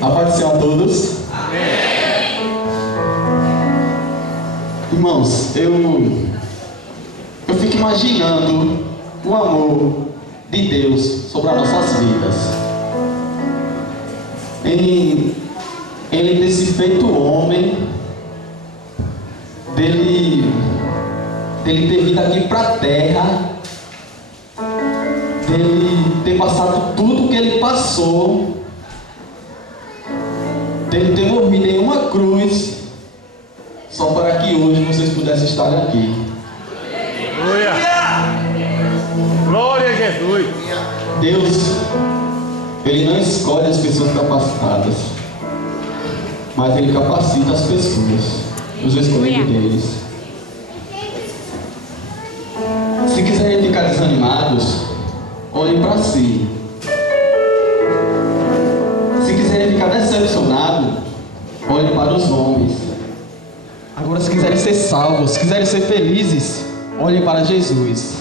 A paz do Senhor a todos. Irmãos, eu fico imaginando o amor de Deus sobre as nossas vidas. Ele ter se feito homem, dele ter vindo aqui para a terra, dele ter passado tudo que ele passou, dele ter morrido em uma cruz, só para que hoje vocês pudessem estar aqui. Glória! Glória a Jesus! Deus, Ele não escolhe as pessoas capacitadas, mas Ele capacita as pessoas, os escolhidos deles. Se quiserem ficar desanimados, olhem para si. Se quiserem ficar decepcionados, olhem para os homens. Agora, se quiserem ser salvos, se quiserem ser felizes, olhem para Jesus.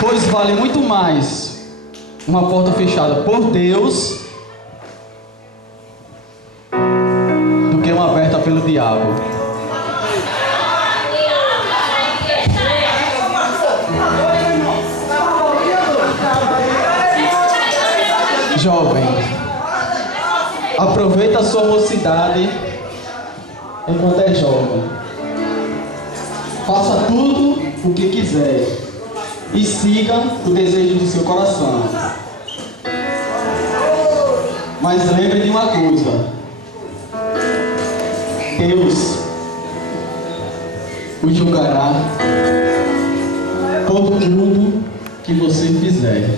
Pois vale muito mais uma porta fechada por Deus do que uma aberta pelo diabo. Jovem, aproveita a sua mocidade enquanto é jovem. Faça tudo o que quiser e siga o desejo do seu coração. Mas lembre de uma coisa: Deus o julgará por tudo que você fizer.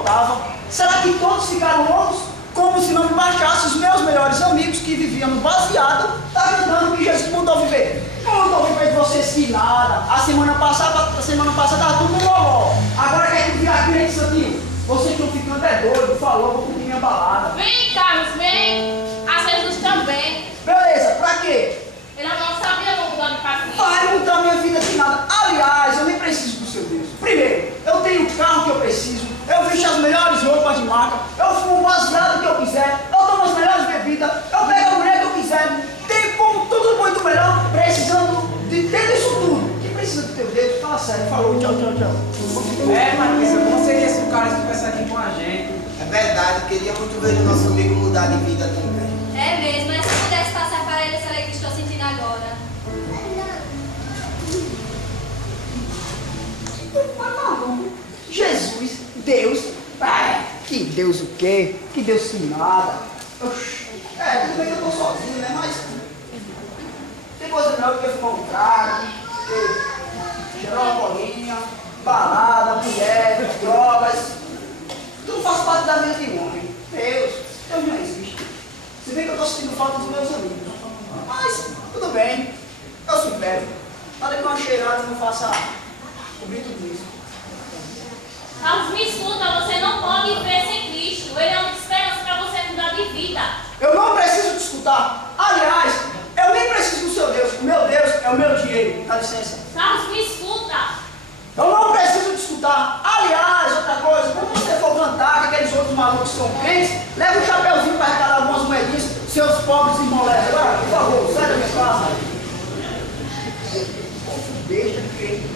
faltava? Será que todos ficaram loucos? Como se não me bastasse os meus melhores amigos que viviam no baseado, tá gritando que Jesus mandou viver. Não mandou viver de vocês que nada. A semana passada estava tudo no loló. Agora quer que virar crente, Santinho? Vocês estão ficando doido, falou, vou curtir minha balada. Vem, Carlos, vem. A Jesus também. Beleza, pra quê? Ele não sabia não mudar de paciência. Vai mudar minha vida de nada. Aliás, eu nem preciso do seu Deus. Primeiro, eu tenho o carro que eu preciso, eu visto as melhores roupas de marca, eu fumo o baseado que eu quiser, eu tomo as melhores bebidas, eu pego a mulher que eu quiser, tenho como tudo muito melhor, precisando de ter isso tudo. Quem precisa do teu Deus? Fala sério, falou, tchau, tchau, tchau. Marquinhos, como seria se o cara estivesse aqui com a gente? É verdade, eu queria muito ver o nosso amigo mudar de vida também. É mesmo, mas se pudesse passar para ele essa alegria que estou sentindo agora. Jesus, Deus, que Deus o quê? Que Deus se nada. Oxi, tudo bem que eu tô sozinho, né? Mas tem coisa melhor do que fumar um trago, cheirar uma bolinha, balada, mulher, drogas. Tudo faz parte da vida de um homem. Deus não existe. Se bem que eu tô sentindo falta dos meus amigos. Mas, tudo bem, eu supero. Nada que uma cheirada não faça cobrir tudo isso. Carlos, me escuta, você não pode viver sem Cristo. Ele é uma esperança para você mudar de vida. Eu não preciso te escutar. Aliás, eu nem preciso do seu Deus. O meu Deus é o meu dinheiro. Dá licença. Carlos, me escuta. Eu não preciso te escutar. Aliás, outra coisa, quando você for cantar com aqueles outros malucos que são crentes, leva um chapeuzinho para arrecadar algumas moedinhas, seus pobres irmãos levam. Agora, por favor, sai da minha casa. Povo besta de crente.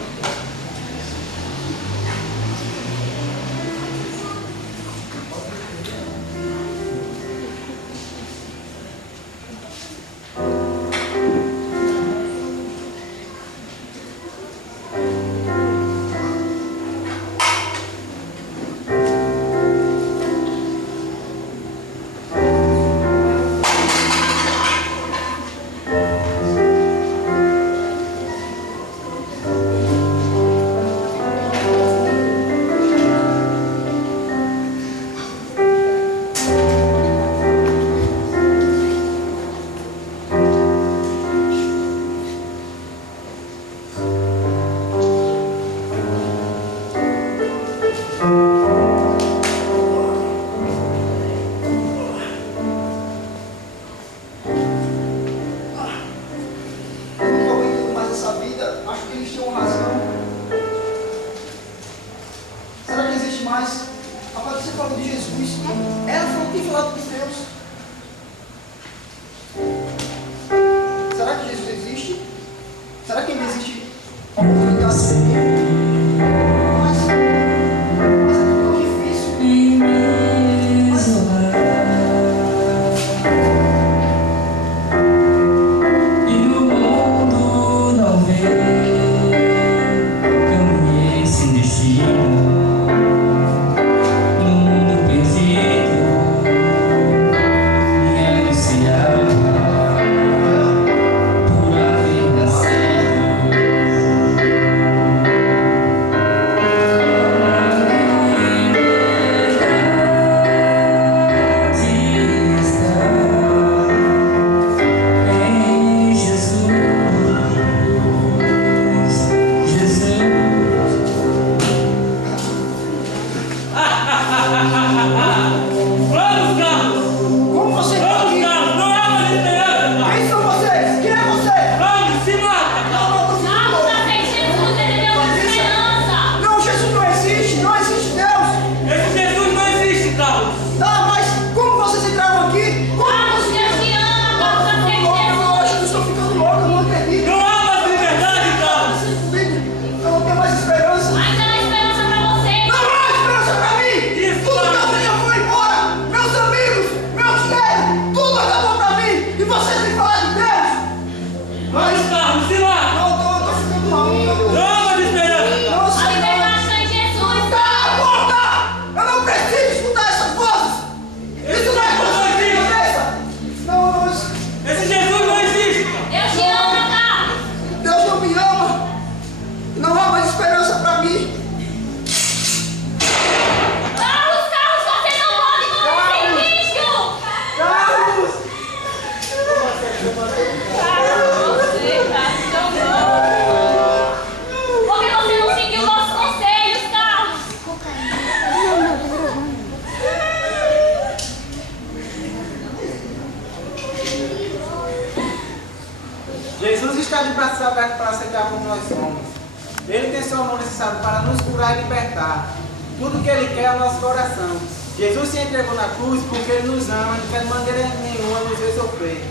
de braços abertos para aceitar como nós somos. Ele tem seu amor necessário para nos curar e libertar. Tudo que Ele quer é o nosso coração. Jesus se entregou na cruz porque Ele nos ama e não quer de maneira nenhuma nos ver sofrer.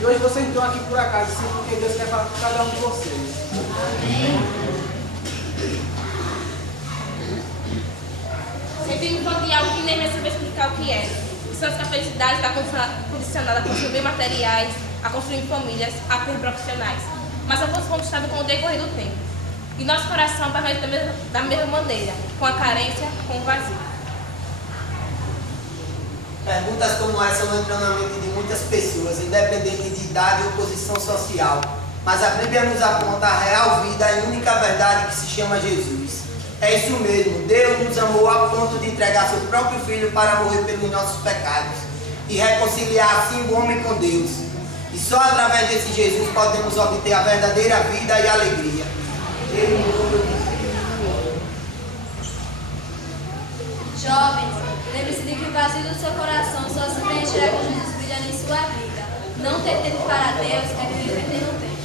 E hoje vocês estão aqui por acaso, sim, porque Deus quer falar com cada um de vocês. Sempre me falta algo que nem mesmo saber explicar o que é. Suas capacidades está condicionada a construir materiais, a construir famílias, a ter profissionais. Mas eu fosse conquistado com o decorrer do tempo. E nosso coração permanece da mesma maneira, com a carência, com o vazio. Perguntas como essa vão entrando na mente de muitas pessoas, independente de idade ou posição social. Mas a Bíblia nos aponta a real vida e única verdade que se chama Jesus. É isso mesmo, Deus nos amou ao ponto de entregar seu próprio Filho para morrer pelos nossos pecados e reconciliar assim o homem com Deus. E só através desse Jesus podemos obter a verdadeira vida e alegria. Jovens, lembre-se de que o vazio do seu coração só se preencherá com Jesus brilhando em sua vida. Não ter tempo para Deus é viver perdendo tempo.